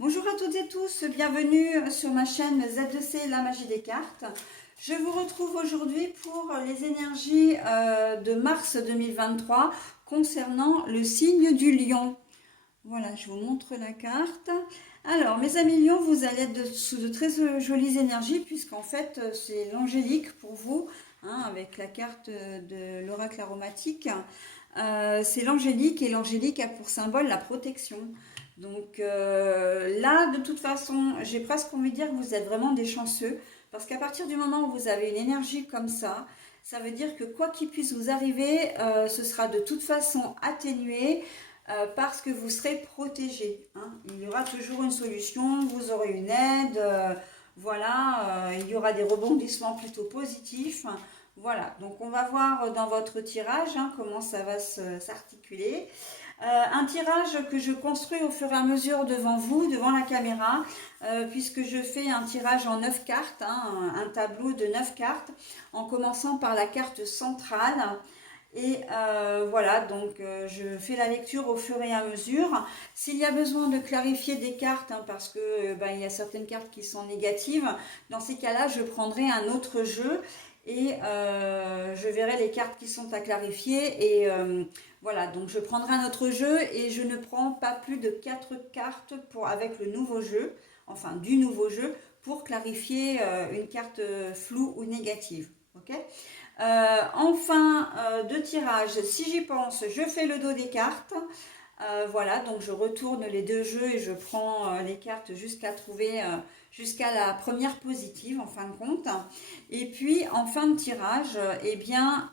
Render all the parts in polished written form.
Bonjour à toutes et tous, bienvenue sur ma chaîne Z2C, la magie des cartes. Je vous retrouve aujourd'hui pour les énergies de mars 2023 concernant le signe du lion. Voilà, je vous montre la carte. Alors, mes amis lions, vous allez être sous de très jolies énergies puisqu'en fait, c'est l'angélique pour vous, hein, avec la carte de l'oracle aromatique. C'est l'angélique et l'angélique a pour symbole la protection. Donc là, de toute façon, j'ai presque envie de dire que vous êtes vraiment des chanceux parce qu'à partir du moment où vous avez une énergie comme ça veut dire que quoi qu'il puisse vous arriver, ce sera de toute façon atténué parce que vous serez protégé, hein. Il y aura toujours une solution, vous aurez une aide, voilà, il y aura des rebondissements plutôt positifs. Voilà, donc on va voir dans votre tirage, hein, comment ça va s'articuler. Un tirage que je construis au fur et à mesure devant vous, devant la caméra, puisque je fais un tirage en 9 cartes, hein, un tableau de 9 cartes, en commençant par la carte centrale. Et voilà, donc je fais la lecture au fur et à mesure. S'il y a besoin de clarifier des cartes, hein, parce que il y a certaines cartes qui sont négatives, dans ces cas-là, je prendrai un autre jeu et je verrai les cartes qui sont à clarifier. Et voilà, donc je prendrai un autre jeu et je ne prends pas plus de 4 cartes avec le nouveau jeu, enfin du nouveau jeu, pour clarifier une carte floue ou négative. Ok. En fin de tirage, si j'y pense, je fais le dos des cartes. Voilà, donc je retourne les deux jeux et je prends les cartes jusqu'à trouver, jusqu'à la première positive en fin de compte. Et puis en fin de tirage, eh bien,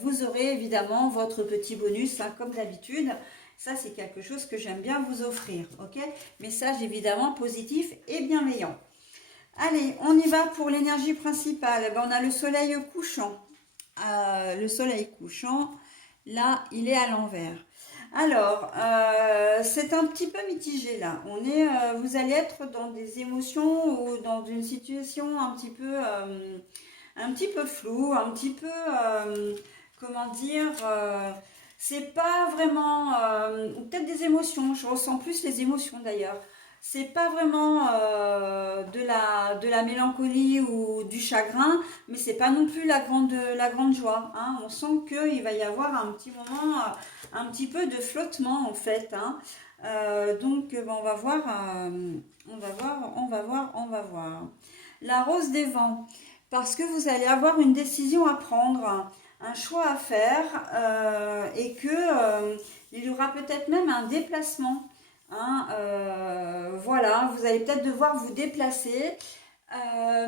vous aurez évidemment votre petit bonus, hein, comme d'habitude. Ça, c'est quelque chose que j'aime bien vous offrir, ok? Message évidemment positif et bienveillant. Allez, on y va pour l'énergie principale. Eh ben, on a le soleil couchant. Le soleil couchant, là, il est à l'envers. Alors, c'est un petit peu mitigé là. Vous allez être dans des émotions ou dans une situation un petit peu floue, un petit peu, comment dire, c'est pas vraiment, ou peut-être des émotions. Je ressens plus les émotions d'ailleurs. C'est pas vraiment de la mélancolie ou du chagrin, mais c'est pas non plus la grande joie, hein. On sent qu'il va y avoir un petit moment, un petit peu de flottement en fait, hein. Donc on va voir, on va voir. La rose des vents, parce que vous allez avoir une décision à prendre, un choix à faire, et que il y aura peut-être même un déplacement. Hein, voilà, vous allez peut-être devoir vous déplacer,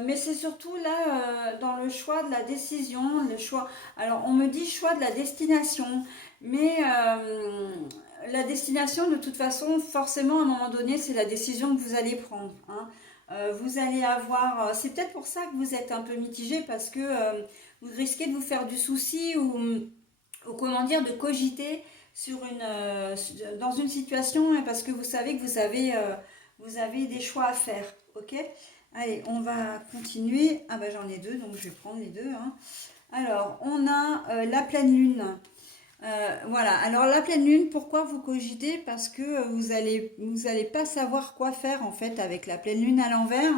mais c'est surtout là dans le choix de la décision, le choix. Alors on me dit choix de la destination, mais la destination de toute façon, forcément à un moment donné, c'est la décision que vous allez prendre, hein. Vous allez avoir, c'est peut-être pour ça que vous êtes un peu mitigé parce que vous risquez de vous faire du souci ou comment dire, de cogiter dans une situation parce que vous savez que vous avez des choix à faire. Ok. Allez, on va continuer. Ah bah j'en ai deux, donc je vais prendre les deux, hein. Alors, on a la pleine lune. Voilà, alors la pleine lune, pourquoi vous cogitez? Parce que vous allez pas savoir quoi faire en fait avec la pleine lune à l'envers.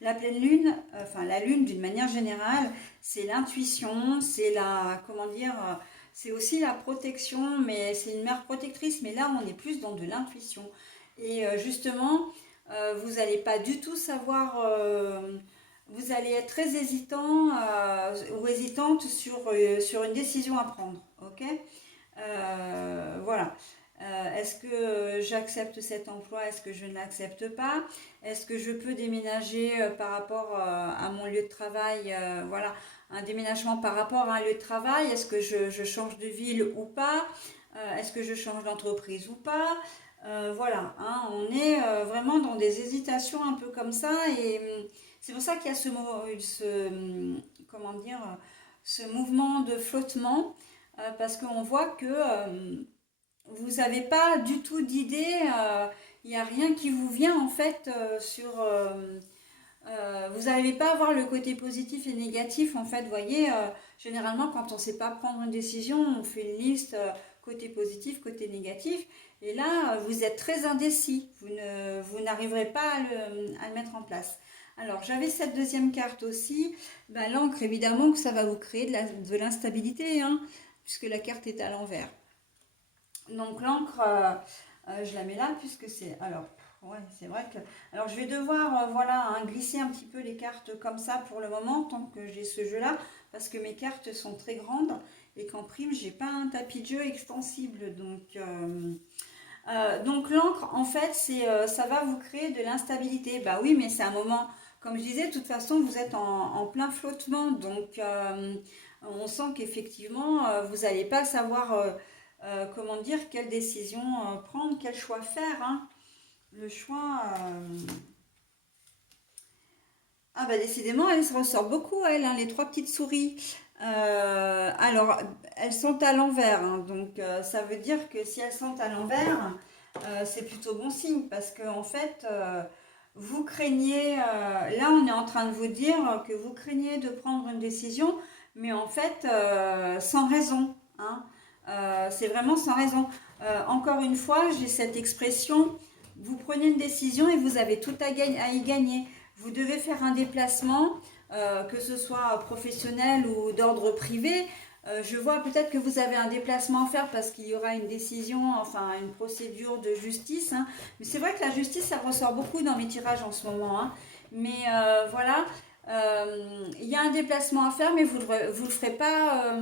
La pleine lune, enfin la lune d'une manière générale, c'est l'intuition, c'est comment dire, c'est aussi la protection, mais c'est une mère protectrice, mais là on est plus dans de l'intuition. Et justement, vous n'allez pas du tout savoir, vous allez être très hésitant ou hésitante sur une décision à prendre, ok? Voilà. Est-ce que j'accepte cet emploi? Est-ce que je ne l'accepte pas? Est-ce que je peux déménager par rapport à mon lieu de travail? Voilà, un déménagement par rapport à un lieu de travail. Est-ce que je change de ville ou pas? Est-ce que je change d'entreprise ou pas? Voilà, hein, on est vraiment dans des hésitations un peu comme ça et c'est pour ça qu'il y a comment dire, ce mouvement de flottement parce qu'on voit que vous n'avez pas du tout d'idée, il n'y a rien qui vous vient en fait vous n'allez pas avoir le côté positif et négatif en fait, vous voyez, généralement quand on ne sait pas prendre une décision, on fait une liste, côté positif, côté négatif. Et là, vous êtes très indécis, vous n'arriverez pas à le mettre en place. Alors, j'avais cette deuxième carte aussi. Ben, l'encre, évidemment, que ça va vous créer de l'instabilité, hein, puisque la carte est à l'envers. Donc, l'encre, je la mets là, puisque c'est... Alors, ouais, c'est vrai que... Alors, je vais devoir, voilà, hein, glisser un petit peu les cartes comme ça pour le moment, tant que j'ai ce jeu-là, parce que mes cartes sont très grandes et qu'en prime, j'ai pas un tapis de jeu extensible. Donc l'encre, en fait, ça va vous créer de l'instabilité. Bah oui, mais c'est un moment, comme je disais, de toute façon, vous êtes en plein flottement. Donc on sent qu'effectivement, vous n'allez pas savoir, comment dire, quelle décision prendre, quel choix faire, hein. Le choix... Ah bah décidément, elles se ressortent beaucoup, elles, hein, les trois petites souris. Alors, elles sont à l'envers, hein, donc ça veut dire que si elles sont à l'envers, c'est plutôt bon signe parce que en fait, vous craignez, là on est en train de vous dire que vous craignez de prendre une décision, mais en fait, sans raison, hein. C'est vraiment sans raison. Encore une fois, j'ai cette expression, vous prenez une décision et vous avez tout à y gagner. Vous devez faire un déplacement, que ce soit professionnel ou d'ordre privé. Je vois peut-être que vous avez un déplacement à faire parce qu'il y aura une décision, enfin une procédure de justice, hein. Mais c'est vrai que la justice, ça ressort beaucoup dans mes tirages en ce moment, hein. Mais voilà, il y a un déplacement à faire, mais vous le ferez pas,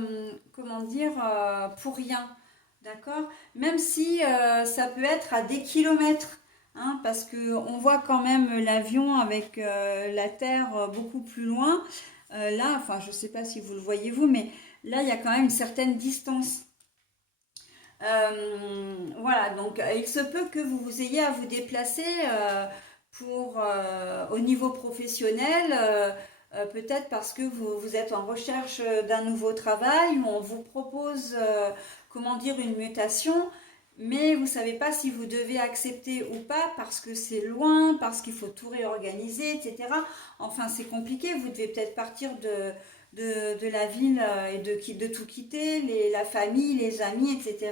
comment dire, pour rien. D'accord? Même si ça peut être à des kilomètres. Hein, parce que on voit quand même l'avion avec la Terre beaucoup plus loin. Là, enfin, je ne sais pas si vous le voyez vous, mais là, il y a quand même une certaine distance. Voilà, donc il se peut que vous vous ayez à vous déplacer au niveau professionnel, peut-être parce que vous êtes en recherche d'un nouveau travail ou on vous propose, comment dire, une mutation, mais vous ne savez pas si vous devez accepter ou pas parce que c'est loin, parce qu'il faut tout réorganiser, etc. Enfin, c'est compliqué, vous devez peut-être partir de la ville et de tout quitter, la famille, les amis, etc.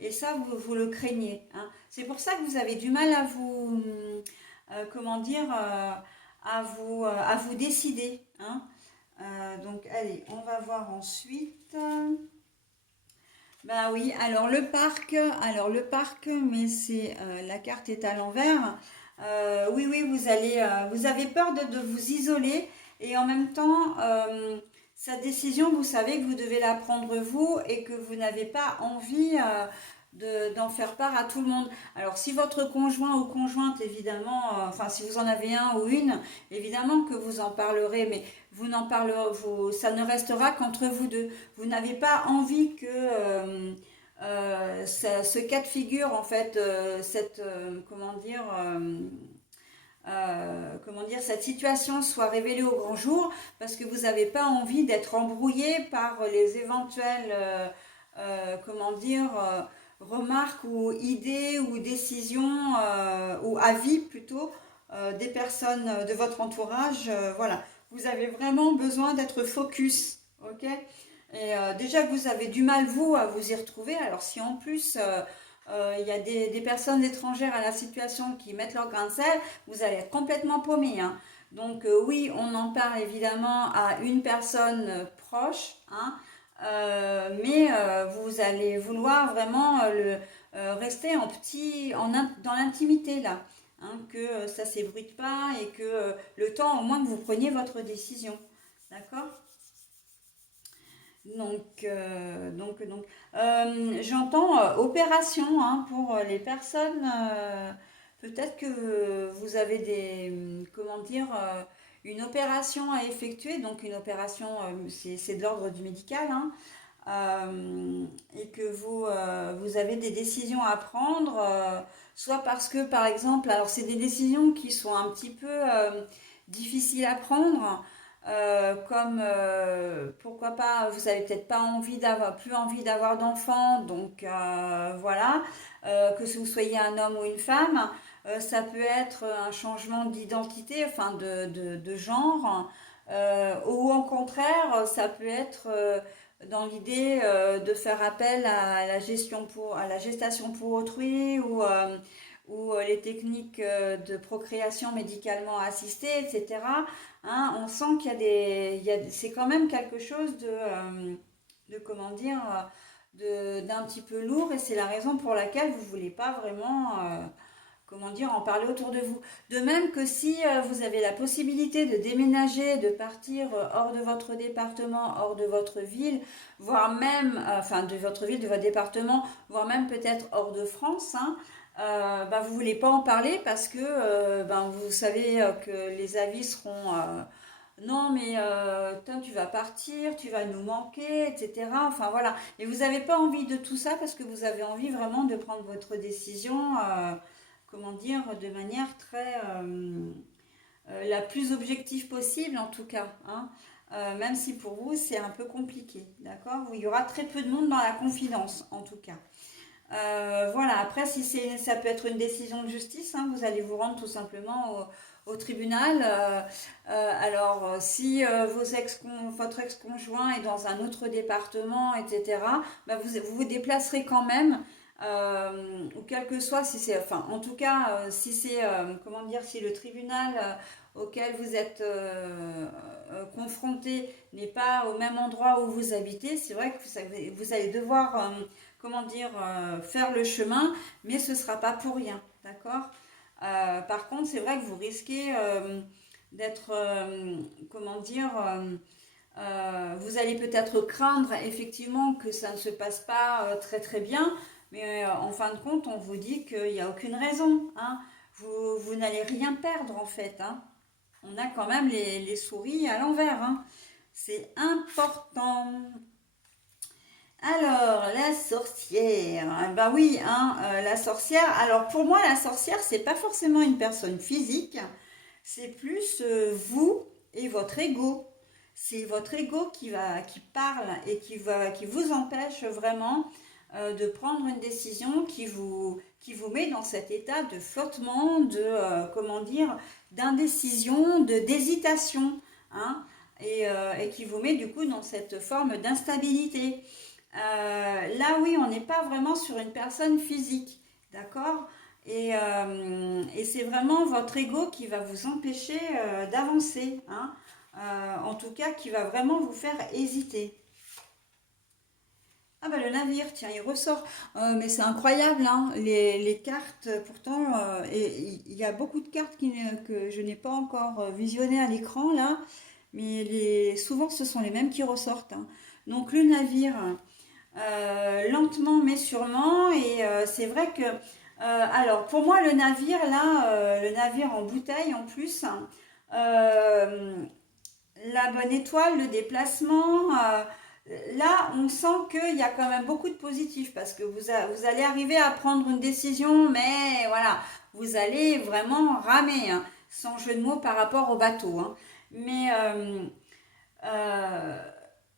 Et ça, vous le craignez, hein. C'est pour ça que vous avez du mal à vous, comment dire, à vous décider, hein. Donc, allez, on va voir ensuite. Bah oui, alors le parc, mais c'est la carte est à l'envers. Oui, oui, vous avez peur de vous isoler et en même temps, sa décision, vous savez que vous devez la prendre vous et que vous n'avez pas envie d'en faire part à tout le monde. Alors, si votre conjoint ou conjointe, évidemment, enfin, si vous en avez un ou une, évidemment que vous en parlerez, mais vous n'en parlerez, ça ne restera qu'entre vous deux. Vous n'avez pas envie que ce cas de figure, en fait, comment dire, cette situation soit révélée au grand jour, parce que vous n'avez pas envie d'être embrouillé par les éventuelles, comment dire, remarques ou idées ou décisions ou avis plutôt des personnes de votre entourage. Voilà, vous avez vraiment besoin d'être focus, ok? Et déjà que vous avez du mal, vous, à vous y retrouver, alors si en plus il y a des personnes étrangères à la situation qui mettent leur grain de sel, vous allez être complètement paumé, hein. Donc oui, on en parle évidemment à une personne proche, hein, mais vous allez vouloir vraiment rester dans l'intimité là, hein, que ça ne s'ébruite pas et que le temps au moins que vous preniez votre décision. D'accord? J'entends opération, hein, pour les personnes. Peut-être que vous avez comment dire, une opération à effectuer. Donc une opération, c'est de l'ordre du médical, hein, et que vous avez des décisions à prendre, soit parce que, par exemple, alors c'est des décisions qui sont un petit peu difficiles à prendre. Comme pourquoi pas, vous avez peut-être pas plus envie d'avoir d'enfants, donc voilà, que vous soyez un homme ou une femme, ça peut être un changement d'identité, enfin de genre, ou au contraire, ça peut être dans l'idée de faire appel à la à la gestation pour autrui ou les techniques de procréation médicalement assistée, etc. Hein, on sent qu'il y a c'est quand même quelque chose de comment dire, d'un petit peu lourd et c'est la raison pour laquelle vous voulez pas vraiment comment dire, en parler autour de vous. De même que si vous avez la possibilité de déménager, de partir hors de votre département, hors de votre ville, voire même, enfin de votre ville, de votre département, voire même peut-être hors de France, hein, bah, vous ne voulez pas en parler parce que ben, vous savez que les avis seront non mais toi, tu vas partir, tu vas nous manquer, etc. Enfin voilà. Et vous n'avez pas envie de tout ça parce que vous avez envie vraiment de prendre votre décision comment dire, de manière très la plus objective possible en tout cas, hein. Même si pour vous c'est un peu compliqué, d'accord? Il y aura très peu de monde dans la confidence en tout cas. Voilà, après si ça peut être une décision de justice, hein, vous allez vous rendre tout simplement au tribunal. Alors si votre ex-conjoint est dans un autre département, etc., bah, vous déplacerez quand même ou quel que soit si c'est, enfin, en tout cas, si c'est, comment dire, si le tribunal auquel vous êtes confronté n'est pas au même endroit où vous habitez, c'est vrai que vous allez devoir, comment dire, faire le chemin, mais ce ne sera pas pour rien, d'accord? Par contre, c'est vrai que vous risquez d'être, comment dire, vous allez peut-être craindre effectivement que ça ne se passe pas très très bien, mais en fin de compte, on vous dit qu'il n'y a aucune raison, hein. Vous n'allez rien perdre en fait, hein. On a quand même les souris à l'envers, hein. C'est important. Alors, la sorcière. Bah oui, hein, la sorcière. Alors pour moi, la sorcière, c'est pas forcément une personne physique, c'est plus vous et votre ego. C'est votre ego qui parle et qui vous empêche vraiment de prendre une décision qui vous met dans cet état de flottement, de comment dire, d'indécision, d'hésitation, hein, et qui vous met du coup dans cette forme d'instabilité. Là, oui, on n'est pas vraiment sur une personne physique, d'accord? Et c'est vraiment votre ego qui va vous empêcher d'avancer, hein? En tout cas, qui va vraiment vous faire hésiter. Ah bah le navire, tiens, il ressort. Mais c'est incroyable, hein, les cartes, pourtant, et il y a beaucoup de cartes que je n'ai pas encore visionnées à l'écran, là, mais souvent ce sont les mêmes qui ressortent, hein. Donc le navire, lentement mais sûrement, et c'est vrai que, alors pour moi le navire, là, le navire en bouteille en plus, hein, la bonne étoile, le déplacement, là, on sent qu'il y a quand même beaucoup de positifs parce que vous allez arriver à prendre une décision, mais voilà, vous allez vraiment ramer, hein, sans jeu de mots par rapport au bateau, hein. Mais euh,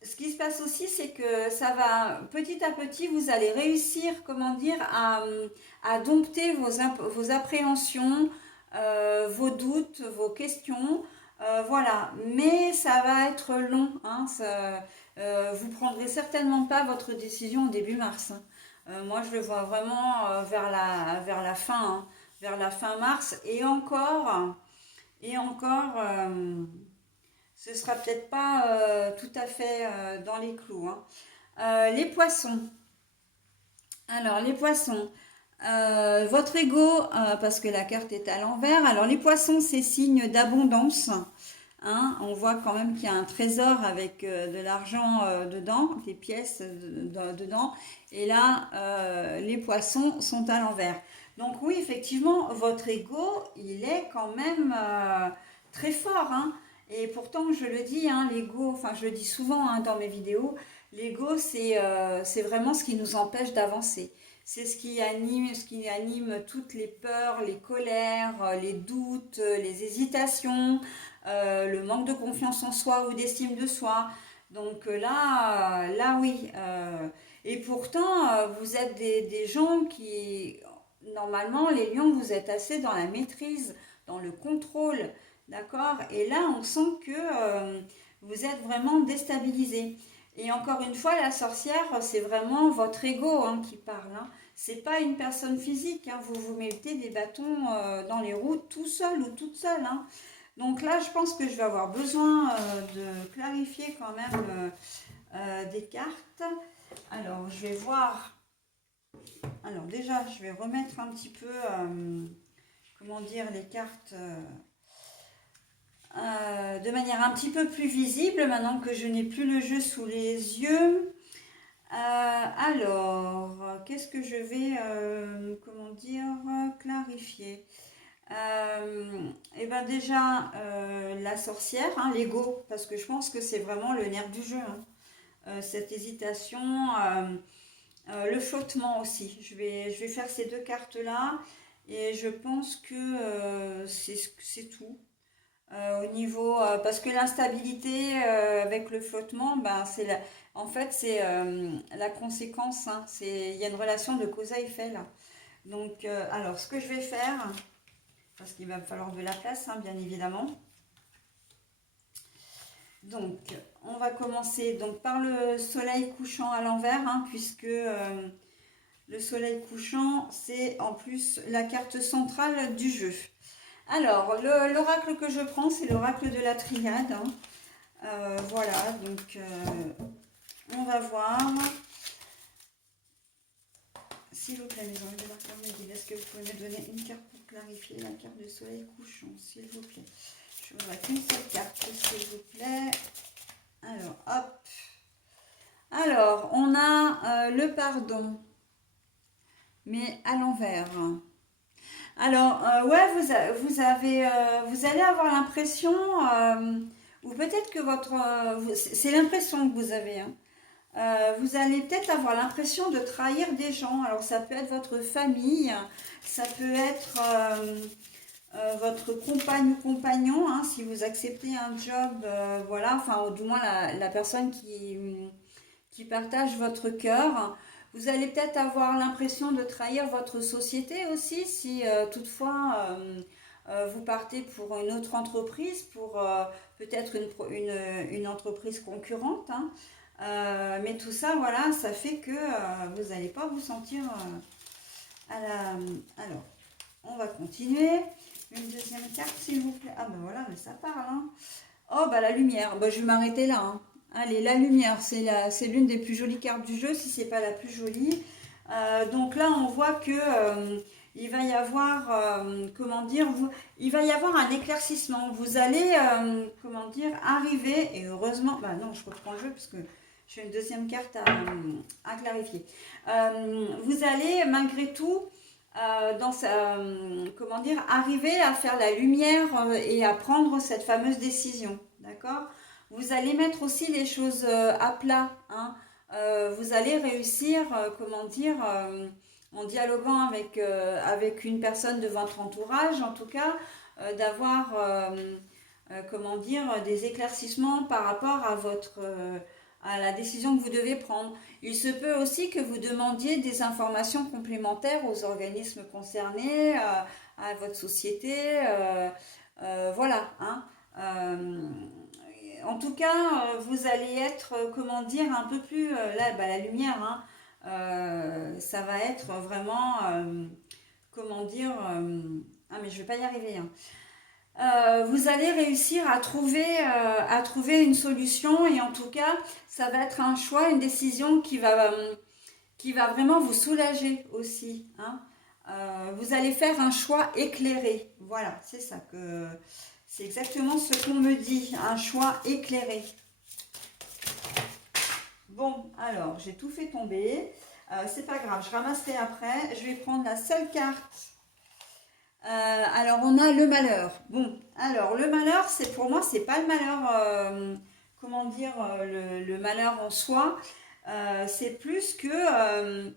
ce qui se passe aussi, c'est que ça va petit à petit, vous allez réussir, comment dire, à dompter vos appréhensions, vos doutes, vos questions. Voilà, mais ça va être long, hein, vous prendrez certainement pas votre décision au début mars, hein. Moi, je le vois vraiment vers la fin, hein, vers la fin mars, et encore, ce sera peut-être pas tout à fait dans les clous, hein. Les poissons. Alors, les poissons. Votre ego, parce que la carte est à l'envers. Alors, les poissons, c'est signe d'abondance, hein. On voit quand même qu'il y a un trésor avec de l'argent dedans, des pièces dedans. Et là, les poissons sont à l'envers. Donc oui, effectivement, votre ego, il est quand même très fort, hein. Et pourtant, je le dis, hein, l'ego, enfin je le dis souvent, hein, dans mes vidéos, l'ego, c'est vraiment ce qui nous empêche d'avancer. C'est ce qui anime toutes les peurs, les colères, les doutes, les hésitations, le manque de confiance en soi ou d'estime de soi. Donc là oui. Et pourtant, vous êtes des gens qui, normalement, les lions, vous êtes assez dans la maîtrise, dans le contrôle, d'accord? Et là, on sent que vous êtes vraiment déstabilisé. Et encore une fois, la sorcière, c'est vraiment votre ego hein, qui parle. Hein. C'est pas une personne physique. Hein. Vous vous mettez des bâtons dans les roues tout seul ou toute seule. Hein. Donc là, je pense que je vais avoir besoin de clarifier quand même des cartes. Alors, je vais voir. Alors déjà, je vais remettre un petit peu, comment dire, les cartes de manière un petit peu plus visible maintenant que je n'ai plus le jeu sous les yeux. Alors, qu'est-ce que je vais, comment dire, clarifier et ben déjà, la sorcière, hein, l'ego, parce que je pense que c'est vraiment le nerf du jeu. Hein. Cette hésitation, le flottement aussi. Je vais faire ces deux cartes-là et je pense que c'est tout. Au niveau, parce que l'instabilité avec le flottement, ben, en fait, c'est la conséquence. Hein, il y a une relation de cause à effet là. Donc, alors, ce que je vais faire, parce qu'il va me falloir de la place, hein, bien évidemment. Donc, on va commencer donc, par le soleil couchant à l'envers, hein, puisque le soleil couchant, c'est en plus la carte centrale du jeu. Alors, l'oracle que je prends, c'est l'oracle de la triade. Hein. Voilà, donc on va voir. S'il vous plaît, mes anges de l'Arcade, est-ce que vous pouvez me donner une carte pour clarifier la carte du soleil couchant, s'il vous plaît. Je voudrais qu'une seule carte, s'il vous plaît. Alors, hop. Alors, on a le pardon, mais à l'envers. Alors, ouais, vous allez avoir l'impression, ou peut-être que c'est l'impression que vous avez, hein. Vous allez peut-être avoir l'impression de trahir des gens. Alors, ça peut être votre famille, ça peut être votre compagne ou compagnon, hein, si vous acceptez un job, voilà, enfin, ou du moins la personne qui partage votre cœur. Vous allez peut-être avoir l'impression de trahir votre société aussi, si toutefois vous partez pour une autre entreprise, pour peut-être une entreprise concurrente. Hein. Mais tout ça, voilà, ça fait que vous n'allez pas vous sentir à la... Alors, on va continuer. Une deuxième carte, s'il vous plaît. Ah ben voilà, mais ça parle. Hein. Oh, bah la lumière. Bah, je vais m'arrêter là. Hein. Allez, la lumière, c'est l'une des plus jolies cartes du jeu, si c'est pas la plus jolie. Donc là, on voit que il va y avoir, comment dire, il va y avoir un éclaircissement. Vous allez, comment dire, arriver, et heureusement, bah non, je reprends le jeu parce que j'ai une deuxième carte à clarifier. Vous allez, malgré tout, comment dire, arriver à faire la lumière et à prendre cette fameuse décision, d'accord? Vous allez mettre aussi les choses à plat, hein. Vous allez réussir, comment dire, en dialoguant avec une personne de votre entourage, en tout cas, d'avoir, comment dire, des éclaircissements par rapport à la décision que vous devez prendre. Il se peut aussi que vous demandiez des informations complémentaires aux organismes concernés, à votre société, voilà. Hein. En tout cas, vous allez être, comment dire, un peu plus, là, bah, la lumière, hein, ça va être vraiment, comment dire, ah mais je vais pas y arriver, hein. Vous allez réussir à trouver une solution et en tout cas, ça va être un choix, une décision qui va vraiment vous soulager aussi. Hein. Vous allez faire un choix éclairé. Voilà, c'est exactement ce qu'on me dit, un choix éclairé. Bon, alors, j'ai tout fait tomber. C'est pas grave, je ramasserai après. Je vais prendre la seule carte. Alors, on a le malheur. Bon, alors, le malheur, pour moi, c'est pas le malheur, comment dire, le malheur en soi. C'est plus que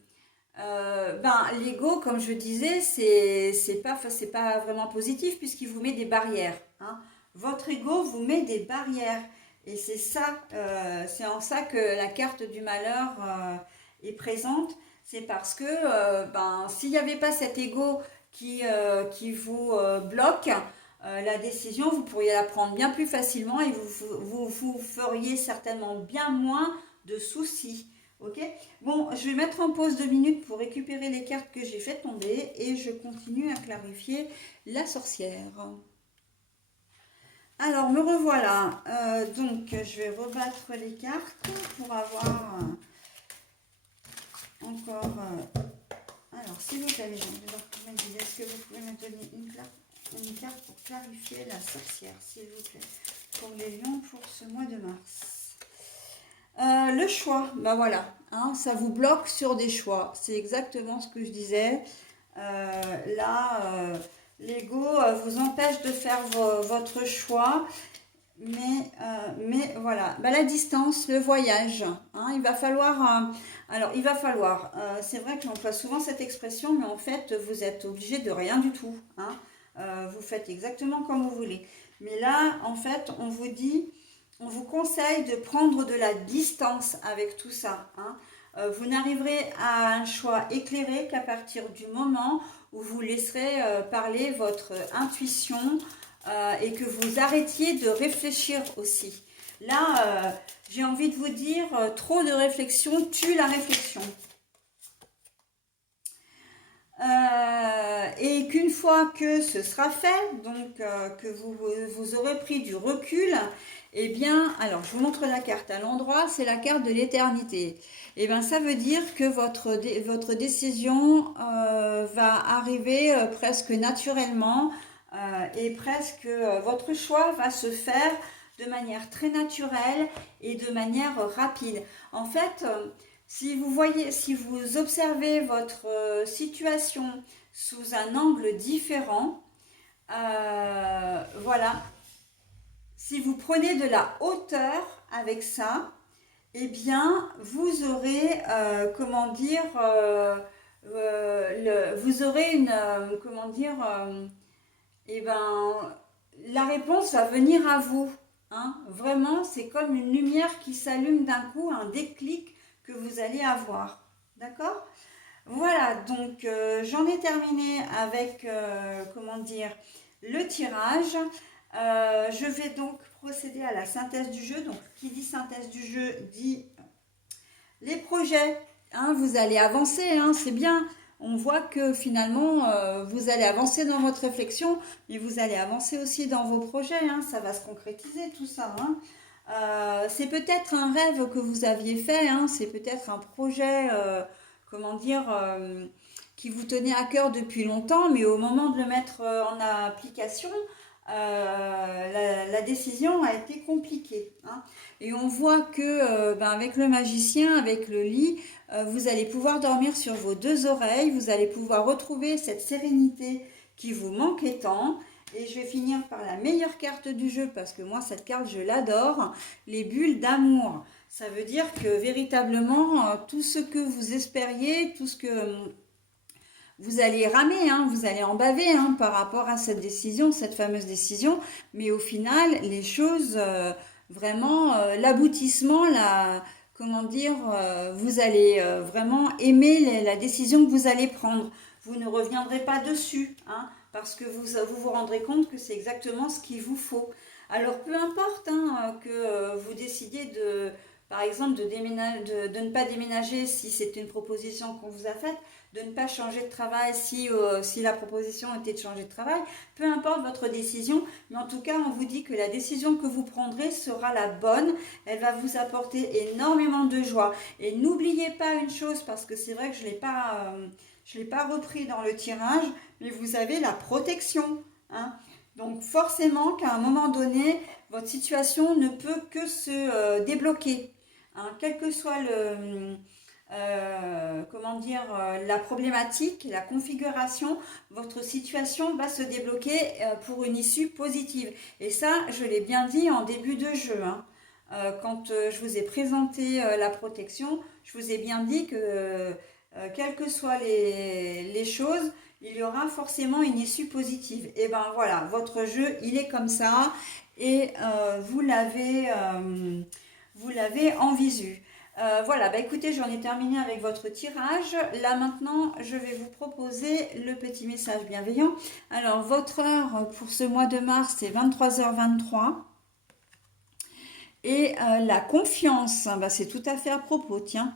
ben, l'ego, comme je disais, c'est pas vraiment positif puisqu'il vous met des barrières. Hein. Votre ego vous met des barrières. Et c'est ça, c'est en ça que la carte du malheur est présente. C'est parce que ben, s'il n'y avait pas cet ego qui vous bloque, la décision, vous pourriez la prendre bien plus facilement et vous feriez certainement bien moins de soucis. Ok? Bon, je vais mettre en pause 2 minutes pour récupérer les cartes que j'ai fait tomber et je continue à clarifier la sorcière. Alors, me revoilà. Donc, je vais rebattre les cartes pour avoir encore... alors, s'il vous plaît, les gens, est-ce que vous pouvez me donner une carte pour clarifier la sorcière, s'il vous plaît, pour les lions pour ce mois de mars? Le choix, ben voilà, hein, ça vous bloque sur des choix. C'est exactement ce que je disais. Là, l'ego vous empêche de faire votre choix. Mais voilà, bah, la distance, le voyage, hein, il va falloir, c'est vrai que j'emploie souvent cette expression, mais en fait, vous êtes obligé de rien du tout, hein. Vous faites exactement comme vous voulez. Mais là, en fait, on vous conseille de prendre de la distance avec tout ça, hein. Vous n'arriverez à un choix éclairé qu'à partir du moment où vous laisserez parler votre intuition, et que vous arrêtiez de réfléchir aussi. Là, j'ai envie de vous dire, trop de réflexion tue la réflexion. Et qu'une fois que ce sera fait, donc que vous aurez pris du recul, eh bien, alors je vous montre la carte à l'endroit, c'est la carte de l'éternité. Et bien ça veut dire que votre décision va arriver presque naturellement, et presque votre choix va se faire de manière très naturelle et de manière rapide. En fait, si vous observez votre situation sous un angle différent, voilà, si vous prenez de la hauteur avec ça, eh bien, vous aurez, vous aurez une, eh ben, la réponse va venir à vous, hein. Vraiment, c'est comme une lumière qui s'allume d'un coup, un déclic que vous allez avoir. D'accord? Voilà, donc j'en ai terminé avec, le tirage. Je vais donc procéder à la synthèse du jeu. Donc, qui dit synthèse du jeu dit les projets. Hein, vous allez avancer, hein, c'est bien. On voit que finalement, vous allez avancer dans votre réflexion, mais vous allez avancer aussi dans vos projets. Hein, ça va se concrétiser tout ça. Hein. C'est peut-être un rêve que vous aviez fait. Hein, c'est peut-être un projet, qui vous tenait à cœur depuis longtemps, mais au moment de le mettre en application, la décision a été compliquée. Hein. Et on voit que avec le magicien, avec le lit, vous allez pouvoir dormir sur vos deux oreilles, vous allez pouvoir retrouver cette sérénité qui vous manquait tant. Et je vais finir par la meilleure carte du jeu, parce que moi cette carte je l'adore, les bulles d'amour. Ça veut dire que véritablement tout ce que vous espériez, tout ce que vous allez ramer, hein, vous allez en baver, hein, par rapport à cette décision, cette fameuse décision, mais au final, les choses, vraiment, l'aboutissement, vous allez vraiment aimer la décision que vous allez prendre. Vous ne reviendrez pas dessus, hein, parce que vous rendrez compte que c'est exactement ce qu'il vous faut. Alors, peu importe hein, que vous décidiez par exemple, de ne pas déménager si c'est une proposition qu'on vous a faite, de ne pas changer de travail si la proposition était de changer de travail, peu importe votre décision, mais en tout cas on vous dit que la décision que vous prendrez sera la bonne, elle va vous apporter énormément de joie. Et n'oubliez pas une chose, parce que c'est vrai que je l'ai pas repris dans le tirage, mais vous avez la protection, hein. Donc forcément qu'à un moment donné, votre situation ne peut que se débloquer, hein, quel que soit la problématique, la configuration, votre situation va se débloquer pour une issue positive. Et ça, je l'ai bien dit en début de jeu. Hein. Quand je vous ai présenté la protection, je vous ai bien dit que quelles que soient les choses, il y aura forcément une issue positive. Et ben voilà, votre jeu, il est comme ça et vous l'avez en visu. Voilà, bah écoutez, j'en ai terminé avec votre tirage. Là maintenant, je vais vous proposer le petit message bienveillant. Alors, votre heure pour ce mois de mars, c'est 23h23. Et la confiance, bah, c'est tout à fait à propos, tiens.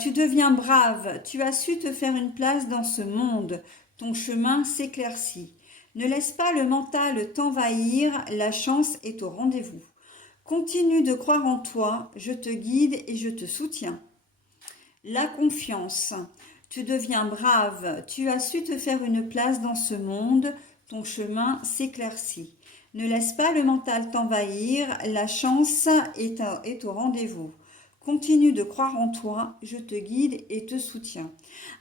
Tu deviens brave, tu as su te faire une place dans ce monde, ton chemin s'éclaircit. Ne laisse pas le mental t'envahir, la chance est au rendez-vous. Continue de croire en toi, je te guide et je te soutiens. La confiance, tu deviens brave, tu as su te faire une place dans ce monde, ton chemin s'éclaircit. Ne laisse pas le mental t'envahir, la chance est au rendez-vous. Continue de croire en toi, je te guide et te soutiens.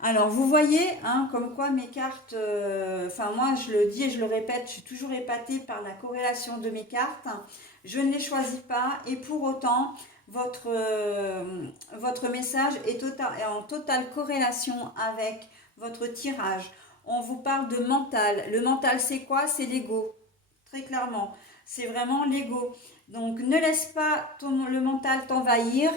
Alors vous voyez, hein, comme quoi mes cartes, enfin moi je le dis et je le répète, je suis toujours épatée par la corrélation de mes cartes. Je ne les choisis pas et pour autant votre message est en totale corrélation avec votre tirage. On vous parle de mental. Le mental c'est quoi? C'est l'ego, très clairement. C'est vraiment l'ego. Donc ne laisse pas le mental t'envahir.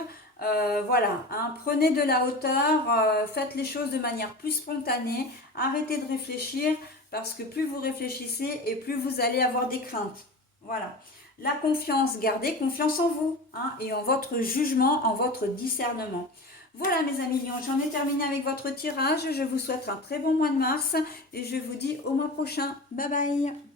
Voilà, hein, prenez de la hauteur, faites les choses de manière plus spontanée, arrêtez de réfléchir parce que plus vous réfléchissez et plus vous allez avoir des craintes. Voilà. La confiance, gardez confiance en vous, hein, et en votre jugement, en votre discernement. Voilà mes amis lions, j'en ai terminé avec votre tirage. Je vous souhaite un très bon mois de mars et je vous dis au mois prochain. Bye bye.